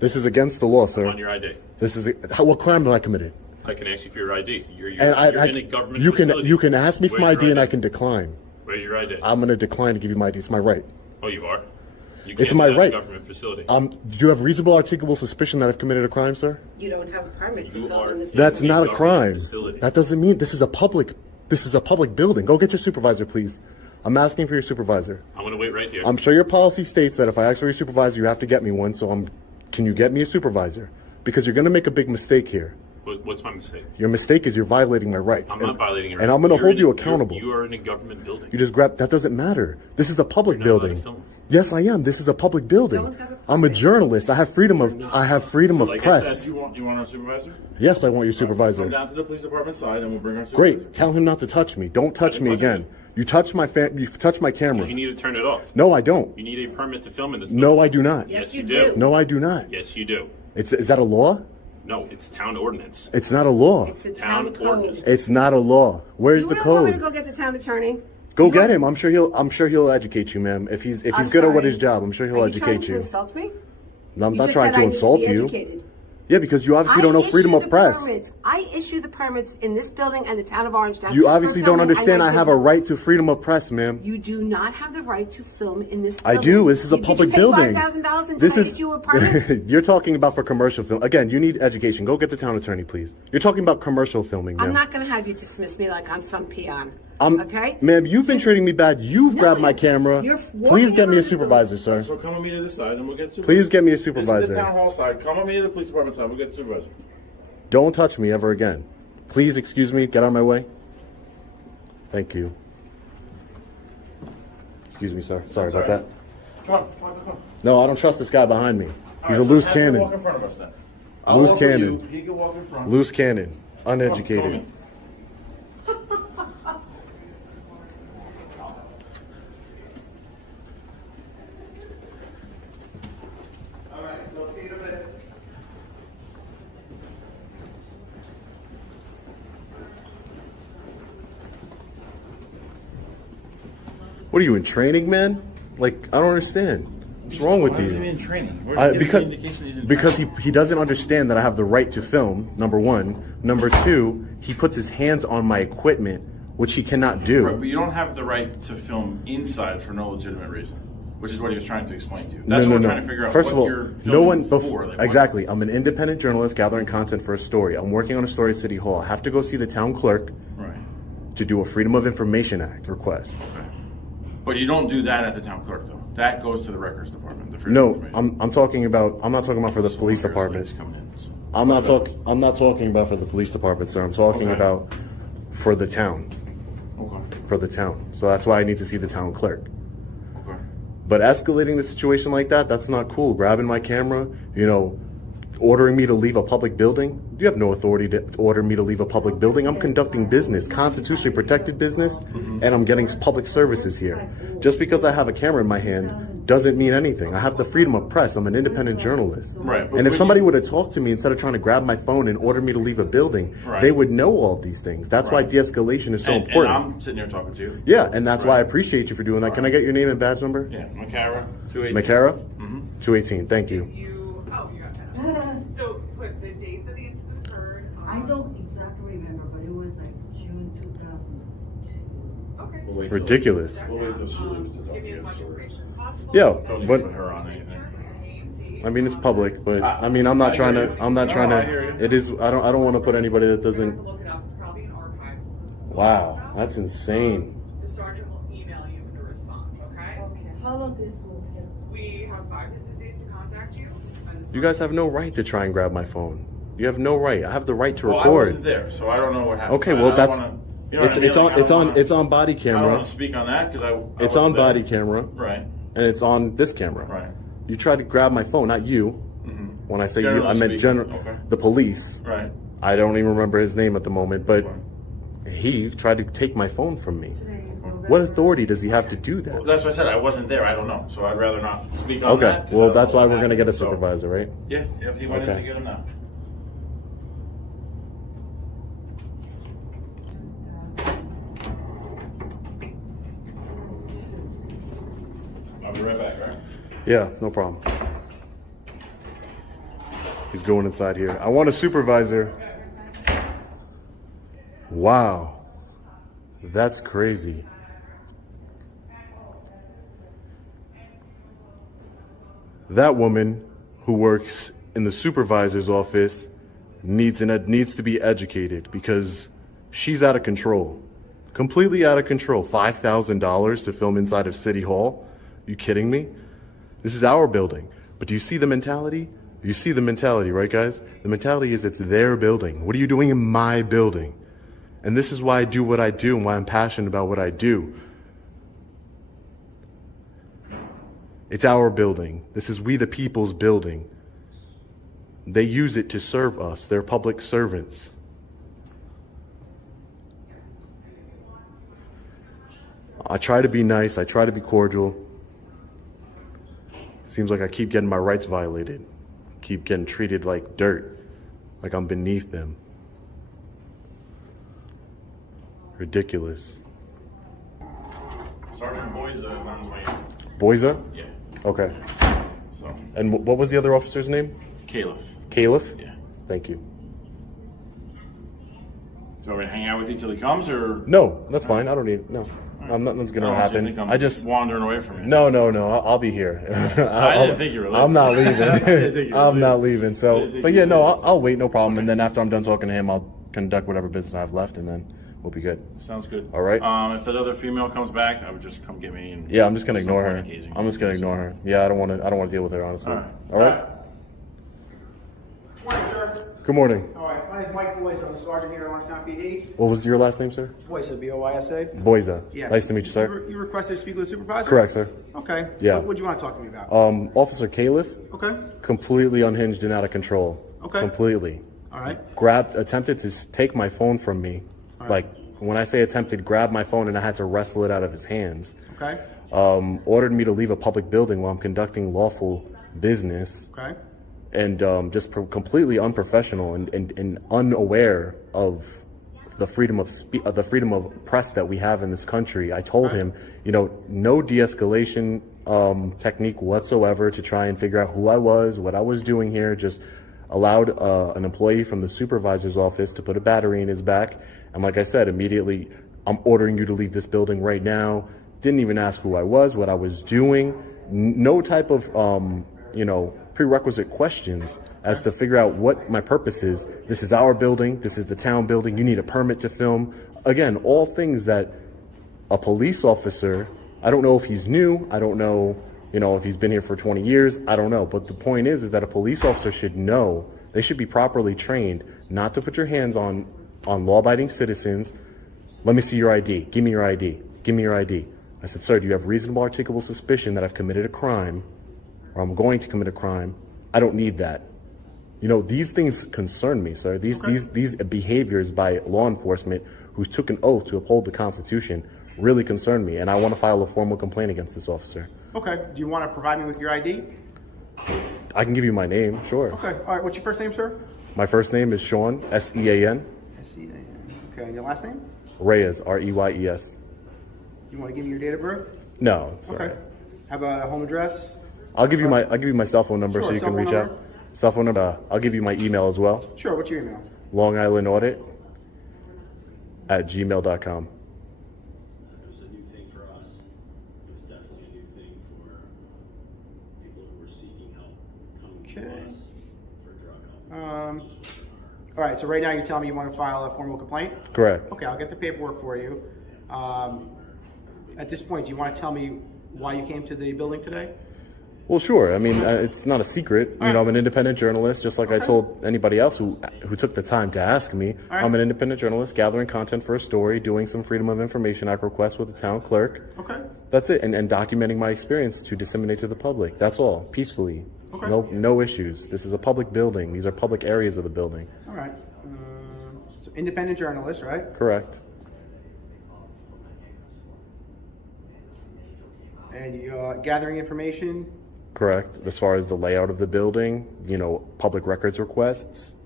This is against the law, sir. On your ID. This is what crime have I committed? I can ask you for your ID. You're And you're in a government you can facility. you can ask me for Where's my your ID and I can decline. Where's your ID? I'm going to decline to give you my ID. It's my right. Oh, you are? You It's can't my do that in a right. government facility. Do you have reasonable articulable suspicion that I've committed a crime, sir? You don't have a permit to You film are- in this That's building. not a government crime. facility. That doesn't mean this is a public building. Go get your supervisor, please. I'm asking for your supervisor. I'm going to wait right here. I'm sure your policy states that if I ask for your supervisor, you have to get me one. So can you get me a supervisor? Because you're going to make a big mistake here. What's my mistake? Your mistake is you're violating my rights. I'm not violating your And I'm going to You're hold in you a- accountable. You are in a government building. You just grab. That doesn't matter. This is a public You're not allowed building. to film. Yes, I am. This is a public building. I'm a journalist. I have freedom of Like I press. Do you want our supervisor? Yes, I want your Come supervisor. down to the police department side and we'll bring our supervisor. Great. Tell him not to touch me. Don't touch me again. You touch my you touch my camera. You need to turn it off. No, I don't. You need a permit to film in this. No, I do not. Yes, you do. No, I do not. Yes, you do. Is that a law? No, it's town ordinance. It's not a law. It's a town code. ordinance. It's not a law. Where's the You don't want me to code? go get the town attorney? Go get him. I'm sure he'll educate you, ma'am. If he's I'm good at what sorry. his job, I'm sure he'll Are you trying educate to you. insult me? No, I'm You not just trying said to I need insult be you. educated. Yeah, because you obviously don't know freedom of press. I issue the permits in this building and the town of Orangetown. You for obviously don't filming, understand and I have a right to freedom of press, ma'am. You do not have the right to film in this I building. do. This is a Did public you pay building. $5,000 This until I is get you a permit? you're talking about for commercial film. Again, you need education. Go get the town attorney, please. You're talking about commercial filming, I'm ma'am. not going to have you dismiss me like I'm some peon. Okay? Ma'am, you've been treating me bad. You've grabbed my camera. You're Please get me a supervisor, sir. So come with me to this side and we'll get supervisor. Please get me a This is supervisor. the town hall side. Come with me to the police department side. We'll get the supervisor. Don't touch me ever again. Please excuse me. Get out of my way. Thank you. Excuse me, sir. Sorry about that. Come on, come on, come on. No, I don't trust this guy behind me. He's a All right, loose so have him cannon. Walk in front of us then. I'll Loose walk with cannon. you. He can walk in front. Loose cannon. Come on, Uneducated. come in. What are you in training, man? Like, I don't understand. What's wrong with Why is he you? in training? Where did he get the indication he's in Because training? he doesn't understand that I have the right to film, number one. Number two, he puts his hands on my equipment, which he cannot do. Right, but you don't have the right to film inside for no legitimate reason, which is what he was trying to explain to you. That's what we're trying to figure out. First of what all, you're no one filming before. for. Like, Exactly. I'm an independent journalist gathering content for a story. I'm working on a story at City Hall. I have to go see the town clerk Right. to do a Freedom of Information Act request. Okay. But you don't do that at the town clerk, though. That goes to the records department. The Freedom of No, Information. I'm talking about. I'm not talking about for the police department. I'm not talking about for the police department, sir. I'm talking Okay. about for the town. Okay. For the town. So that's why I need to see the town clerk. Okay. But escalating the situation like that, that's not cool. Grabbing my camera, ordering me to leave a public building. You have no authority to order me to leave a public building. I'm conducting business, constitutionally protected business, and I'm getting public services here. Just because I have a camera in my hand doesn't mean anything. I have the freedom of press. I'm an independent journalist. Right. And if somebody would have talked to me instead of trying to grab my phone and order me to leave a building, Right. they would know all of these things. That's why de-escalation is so important. And I'm sitting here talking to you. Yeah, and that's why I appreciate you for doing that. Can I get your name and badge number? Yeah, Macara, 218. Macara? Mm-hmm. 218, thank you. You got that. So, put the date that the incident occurred. I don't exactly remember, but it was like June 2002. Okay. We'll wait till- Ridiculous. We'll wait till she leaves to talk Give me as again. much So information as possible. Yeah, don't need but to put her on anything. I mean it's public, but I mean I'm not trying to. I'm not No, trying I hear you. to. It is. I don't want to put anybody that doesn't. Look it up. It's probably in archives. Wow, that's insane. The sergeant will email you with a response, okay? Okay, how long this will take? We have 5 business days to contact you. And the You guys have no right to try and grab my phone. You have no right. I have the right to Well, I record. wasn't there, so I don't know what happened. Okay, I well don't that's. wanna- you know what I mean? It's on. Like, I It's don't on. wanna- It's on body I don't camera. want to speak on that because I It's on wasn't there. body camera. Right. And it's on this camera. Right. You tried to grab my phone, not you. When I say you, I Generally meant speaking, general. okay. The police. Right. I don't even remember his name at the moment, but he tried to take my phone from me. What authority does he have to do that? Well, that's what I said. I wasn't there. I don't know, so I'd rather not speak on that. Okay, 'cause I well don't that's know why what we're gonna get a happened, so- supervisor, right? Yeah. Yep. He went in Okay. to get him now. I'll be right back. All right. Yeah, no problem. He's going inside here. I want a supervisor. Wow. That's crazy. That woman who works in the supervisor's office needs to be educated because she's out of control. Completely out of control. $5,000 to film inside of City Hall? You kidding me? This is our building. But do you see the mentality? You see the mentality, right, guys? The mentality is it's their building. What are you doing in my building? And this is why I do what I do and why I'm passionate about what I do. It's our building. This is we the people's building. They use it to serve us. They're public servants. I try to be nice. I try to be cordial. Seems like I keep getting my rights violated. Keep getting treated like dirt, like I'm beneath them. Ridiculous. Sergeant Boyza is on his way. Boyza? Yeah. Okay. So. And what was the other officer's name? Caliph. Caliph? Yeah. Thank you. So we're gonna hang out with you till he comes, or No, that's fine. I don't need. No, nothing's gonna happen. I'm I just wandering away from you. No. I'll be here. I didn't think you were leaving. I'm not leaving. I didn't think you were I'm leaving. not leaving. I So, didn't think but you yeah, were no, leaving. I'll wait. No problem. And then after I'm done talking to him, I'll conduct whatever business I have left, and then we'll be good. Sounds good. All right. If that other female comes back, I would just come get me. And Yeah, I'm just gonna ignore her. engaging I'm just gonna ignore her. Yeah, I don't want to deal with her, honestly. All right. All right. Morning, sir. Good morning. All right, my name is Mike Boyce. I'm the sergeant here at Orangetown PD. What was your last name, sir? Boyce, B-O-Y-S-A. Boyza. Yes. Nice to meet you, sir. You requested to speak with the supervisor? Correct, sir. Okay. Yeah. What do you want to talk to me about? Officer Caliph. Okay. Completely unhinged and out of control. Okay. Completely. All right. Attempted to take my phone from me. Like, when I say attempted, grabbed my phone and I had to wrestle it out of his hands. Okay. Ordered me to leave a public building while I'm conducting lawful business. Okay. And just completely unprofessional and unaware of the freedom of press that we have in this country. I told him, no de-escalation technique whatsoever to try and figure out who I was, what I was doing here. Just allowed an employee from the supervisor's office to put a battery in his back. And like I said, immediately, I'm ordering you to leave this building right now. Didn't even ask who I was, what I was doing. No type of, prerequisite questions as to figure out what my purpose is. This is our building. This is the town building. You need a permit to film. Again, all things that a police officer, I don't know if he's new. I don't know, if he's been here for 20 years. I don't know. But the point is that a police officer should know, they should be properly trained not to put your hands on law-abiding citizens. Let me see your ID. Give me your ID. Give me your ID. I said, sir, do you have reasonable articulable suspicion that I've committed a crime or I'm going to commit a crime? I don't need that. These things concern me, sir. These behaviors by law enforcement who took an oath to uphold the Constitution really concern me, and I want to file a formal complaint against this officer. Okay. Do you want to provide me with your ID? I can give you my name, sure. Okay. All right. What's your first name, sir? My first name is Sean, S-E-A-N. S-E-A-N. Okay. And your last name? Reyes, R-E-Y-E-S. You want to give me your date of birth? No, it's okay. all right. How about a home address? I'll give you my cell phone number, Sure, so you cell can phone reach number? out. Cell phone number. I'll give you my email as well. Sure. What's your email? Long Island Audit @gmail.com. Okay. All right. So right now you're telling me you want to file a formal complaint? Correct. Okay. I'll get the paperwork for you. At this point, do you want to tell me why you came to the building today? Well, sure. I mean, it's not a secret. I'm an independent journalist, just like I told anybody else who took the time to ask me. Right. I'm an independent journalist, gathering content for a story, doing some Freedom of Information Act requests with the town clerk. Okay. That's it, and documenting my experience to disseminate to the public. That's all, peacefully. Okay. No issues. This is a public building. These are public areas of the building. All right. So independent journalist, right? Correct. And you're gathering information? Correct. As far as the layout of the building, public records requests.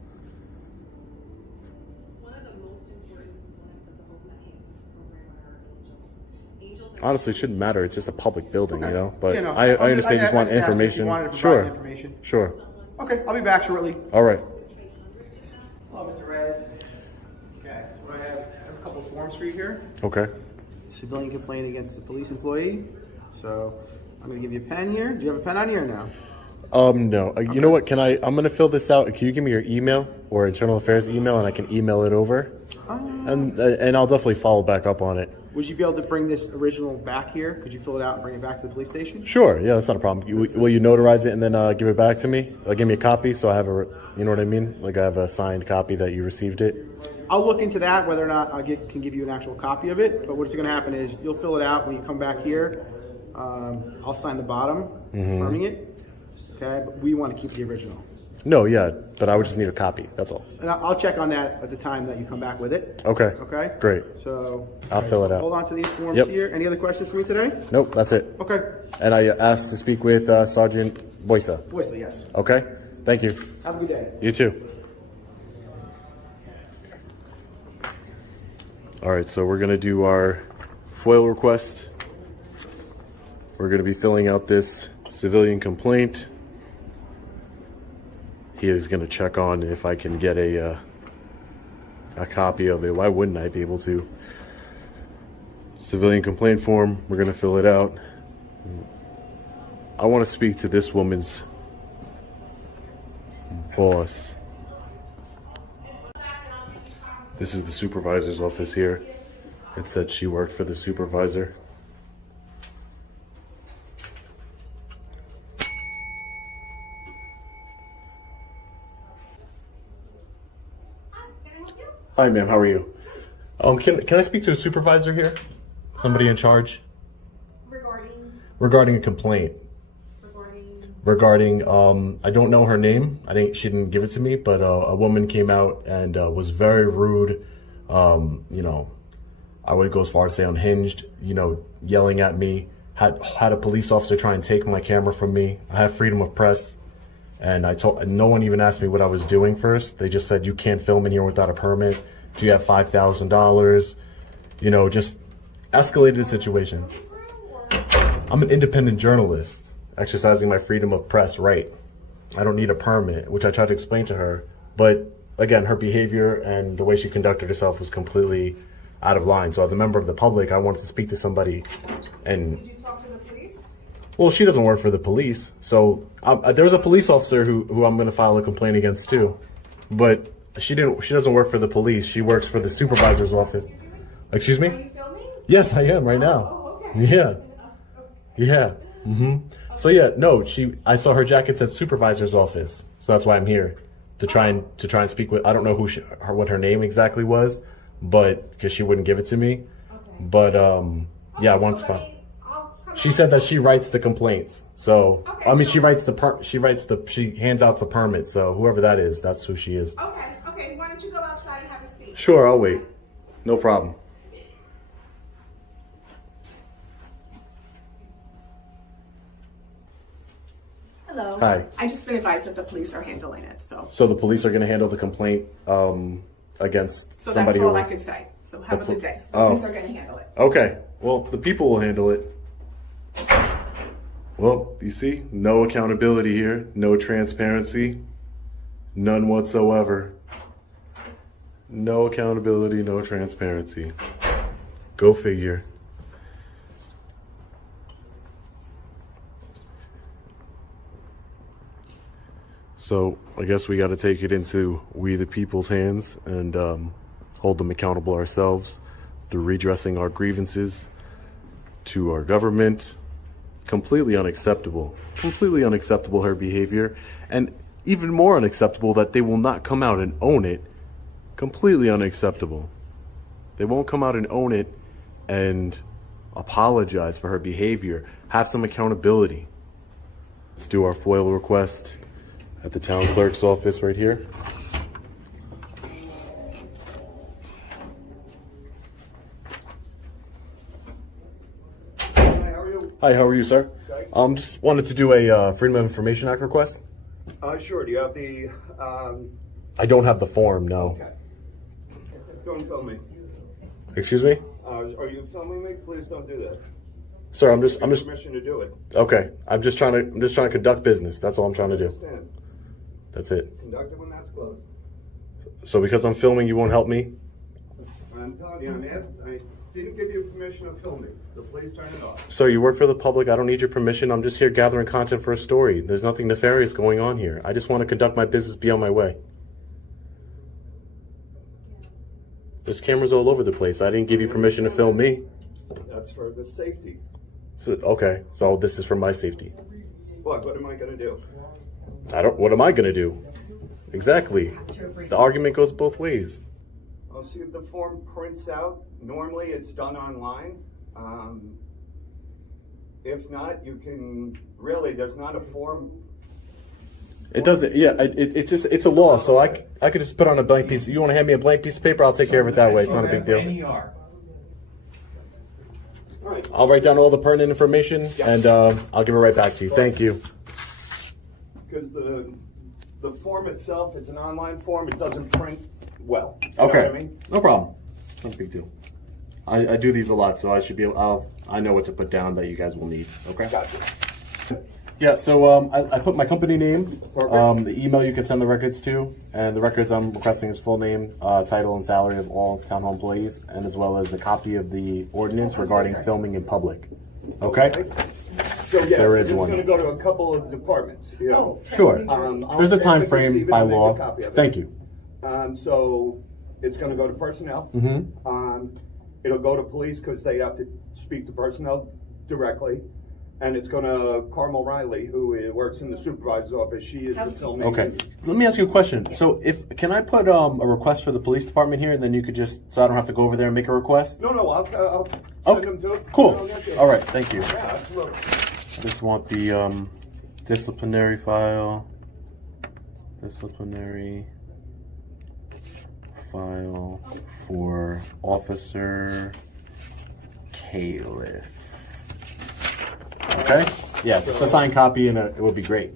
Honestly, it shouldn't matter. It's just a public building, But I understand you just want information. Sure. Information. Sure. Okay, I'll be back shortly. All right. Hello, Mr. Reyes. Okay, so I have a couple of forms for you here. Okay. Civilian complaint against the police employee. So I'm going to give you a pen here. Do you have a pen on you or no? No. You know what? I'm going to fill this out. Can you give me your email or internal affairs email, and I can email it over? And I'll definitely follow back up on it. Would you be able to bring this original back here? Could you fill it out and bring it back to the police station? Sure. Yeah, that's not a problem. Will you notarize it and then give it back to me? Give me a copy so I have you know what I mean? Like I have a signed copy that you received it. I'll look into that, whether or not I can give you an actual copy of it. But what's going to happen is you'll fill it out when you come back here. I'll sign the bottom, confirming it. Okay, but we want to keep the original. No, yeah, but I would just need a copy. That's all. And I'll check on that at the time that you come back with it. Okay. Okay. Great. So I'll fill it out. Hold on to these forms here. Any other questions for me today? Nope, that's it. Okay. And I asked to speak with Sergeant Boysa. Boysa, yes. Okay. Thank you. Have a good day. You too. All right, so we're gonna do our FOIA request. We're gonna be filling out this civilian complaint. He is going to check on if I can get a copy of it. Why wouldn't I be able to? Civilian complaint form. We're going to fill it out. I want to speak to this woman's boss. This is the supervisor's office here. It said she worked for the supervisor. Hi, ma'am. How are you? Can I speak to a supervisor here? Somebody in charge? Regarding a complaint. Regarding I don't know her name. She didn't give it to me, but a woman came out and was very rude. You know, I would go as far as say unhinged. You know, yelling at me. Had a police officer try and take my camera from me. I have freedom of press. And no one even asked me what I was doing first. They just said, you can't film in here without a permit. Do you have $5,000? You know, just escalated the situation. I'm an independent journalist, exercising my freedom of press right. I don't need a permit, which I tried to explain to her. But again, her behavior and the way she conducted herself was completely out of line. So as a member of the public, I wanted to speak to somebody. And did you talk to the police? Well, she doesn't work for the police. So there's a police officer who I'm going to file a complaint against too. But she doesn't work for the police. She works for the supervisor's office. Excuse me? Are you filming? Yes, I am right now. Oh, okay. Yeah. Yeah. So yeah, no, I saw her jacket said supervisor's office. So that's why I'm here to try and speak with, I don't know what her name exactly was, but because she wouldn't give it to me. Okay. But yeah, I wanted to find. She said that she writes the complaints. So okay, I mean, she hands out the permit. So whoever that is, that's who she is. Okay, why don't you go outside and have a seat? Sure, I'll wait. No problem. Hello. Hi. I just been advised that the police are handling it, so. So the police are going to handle the complaint against so somebody. So that's all I can say. So have a good day. So the police are going to handle it. Okay. Well, the people will handle it. Well, you see, no accountability here, no transparency, none whatsoever. No accountability, no transparency. Go figure. So I guess we got to take it into we the people's hands and hold them accountable ourselves through redressing our grievances to our government. Completely unacceptable her behavior, and even more unacceptable that they will not come out and own it. Completely unacceptable. They won't come out and own it and apologize for her behavior, have some accountability. Let's do our FOIA request at the town clerk's office right here. Hi, how are you, sir? Okay. Just wanted to do a Freedom of Information Act request. Sure. Do you have the? I don't have the form, no. Okay. Don't film me. Excuse me? Are you filming me? Please don't do that. Sir, I'm just permission to do it. Okay. I'm just trying to conduct business. That's all I'm trying to do. Understand. That's it. Conduct it when that's closed. So because I'm filming, you won't help me? I'm telling you, I didn't give you permission to film me, so please turn it off. Sir, you work for the public. I don't need your permission. I'm just here gathering content for a story. There's nothing nefarious going on here. I just want to conduct my business, be on my way. There's cameras all over the place. I didn't give you permission to film me. That's for the safety. So, okay, so this is for my safety. What am I going to do? What am I going to do? Exactly. The argument goes both ways. I'll see if the form prints out. Normally it's done online. If not, you can there's not a form. It doesn't, yeah, it's a law, so I could just put on a blank piece. You want to hand me a blank piece of paper? I'll take care of it that way. It's not a big deal. I'll write down all the pertinent information and I'll give it right back to you. Thank you. Because the form itself, it's an online form, it doesn't print well. You okay. Know what I mean? No problem. It's not a big deal. I do these a lot, so I should be able, I know what to put down that you guys will need. Okay? Gotcha. Yeah, so I put my company name, the email you can send the records to, and the records I'm requesting is full name, title, and salary of all town hall employees, and as well as a copy of the ordinance regarding filming in public. Okay? So yeah, there is it's one. going to go to a couple of departments. You know? Sure. There's a time frame by law. Thank you. So It's going to go to personnel. It'll go to police because they have to speak to personnel directly. And it's going to Carmel Riley, who works in the supervisor's office. She is the filming. Okay. Let me ask you a question. So, can I put a request for the police department here, and then you could just, so I don't have to go over there and make a request? No, I'll send them to it. Cool. All right. Thank you. Yeah, absolutely. I just want the disciplinary file. Disciplinary file for Officer Califf. Okay? Yeah, just a signed copy and it would be great.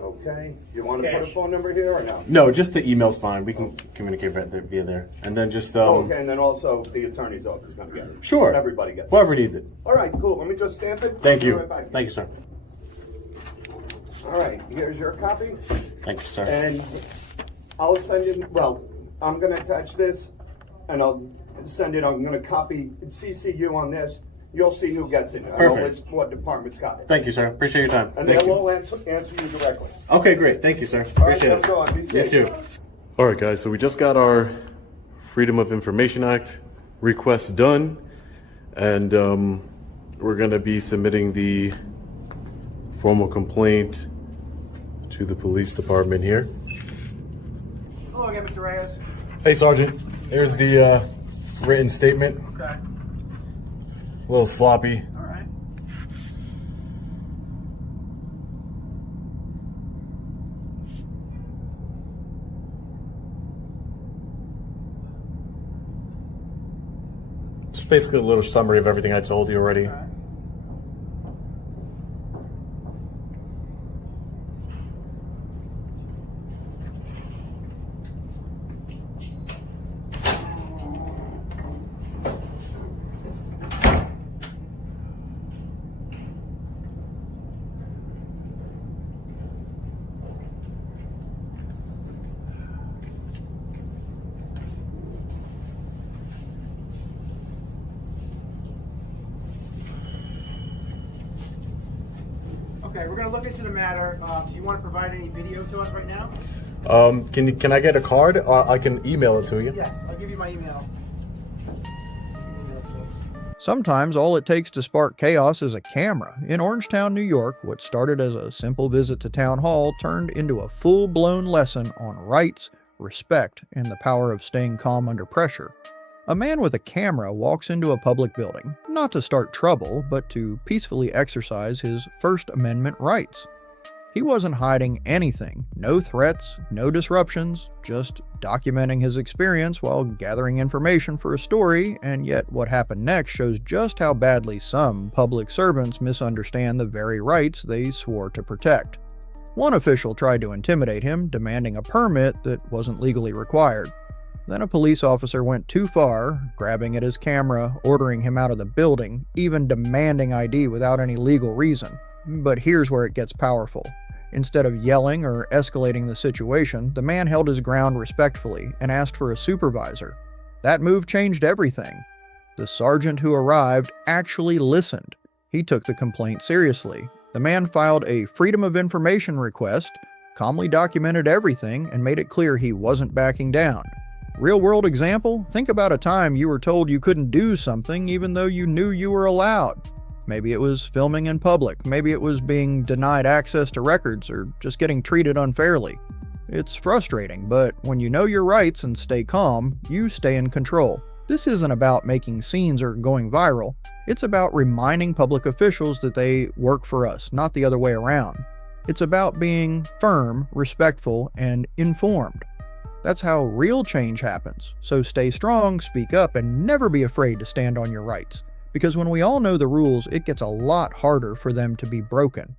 Okay. You want to put a phone number here or no? No, just the email's fine. We can communicate via there. And then just... okay, and then also the attorney's office is going to get it. Sure. Everybody gets it. Whoever needs it. All right, cool. Let me just stamp it. Thank you. Right back. Thank you, sir. All right, here's your copy. Thank you, sir. And I'll send you, well, I'm going to attach this and I'll send it. I'm going to copy CC you on this. You'll see who gets it. Perfect. What department's got it. Thank you, sir. Appreciate your time. And Thank they you. will answer you directly. Okay, great. Thank you, sir. All right, Appreciate it. go on. Be safe. You too. All right, guys. So we just got our Freedom of Information Act request done, and we're going to be submitting the formal complaint to the police department here. Hello again, Mr. Reyes. Hey, Sergeant. Here's the written statement. Okay. A little sloppy. All right. It's basically a little summary of everything I told you already. All right. Okay, we're going to look into the matter. Do you want to provide any video to us right now? Can I get a card? I can email it to you. Yes, I'll give you my email. Sometimes all it takes to spark chaos is a camera. In Orangetown, New York, what started as a simple visit to town hall turned into a full-blown lesson on rights, respect, and the power of staying calm under pressure. A man with a camera walks into a public building, not to start trouble, but to peacefully exercise his First Amendment rights. He wasn't hiding anything, no threats, no disruptions, just documenting his experience while gathering information for a story, and yet what happened next shows just how badly some public servants misunderstand the very rights they swore to protect. One official tried to intimidate him, demanding a permit that wasn't legally required. Then a police officer went too far, grabbing at his camera, ordering him out of the building, even demanding ID without any legal reason. But here's where it gets powerful. Instead of yelling or escalating the situation, the man held his ground respectfully and asked for a supervisor. That move changed everything. The sergeant who arrived actually listened. He took the complaint seriously. The man filed a Freedom of Information request, calmly documented everything, and made it clear he wasn't backing down. Real-world example, think about a time you were told you couldn't do something even though you knew you were allowed. Maybe it was filming in public, maybe it was being denied access to records, or just getting treated unfairly. It's frustrating, but when you know your rights and stay calm, you stay in control. This isn't about making scenes or going viral. It's about reminding public officials that they work for us, not the other way around. It's about being firm, respectful, and informed. That's how real change happens. So stay strong, speak up, and never be afraid to stand on your rights. Because when we all know the rules, it gets a lot harder for them to be broken.